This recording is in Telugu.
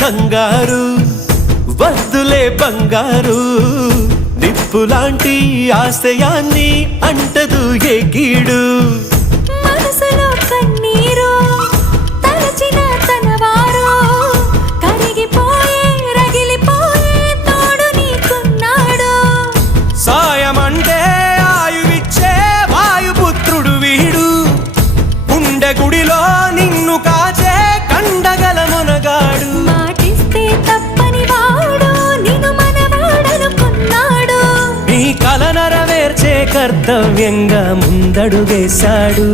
కంగారు వద్దులే బంగారు నిప్పులాంటి ఆశయాన్ని అంటదు ఏ కీడు మనసులో కన్నీరు తలచిన తనవారు కరిగిపోయే రగిలిపోయే తోడు నీకున్నాడు సాయమంటే ఆయువిచ్చే వాయుపుత్రుడు వీడు ఉండే గుడిలో నిన్ను కాచే కండగల మునగాడు మాటిస్తే తప్పని వాడు నిన్ను మనవాడనుకున్నాడు నీ కల నెరవేర్చే కర్తవ్యంగా ముందడుగేశాడు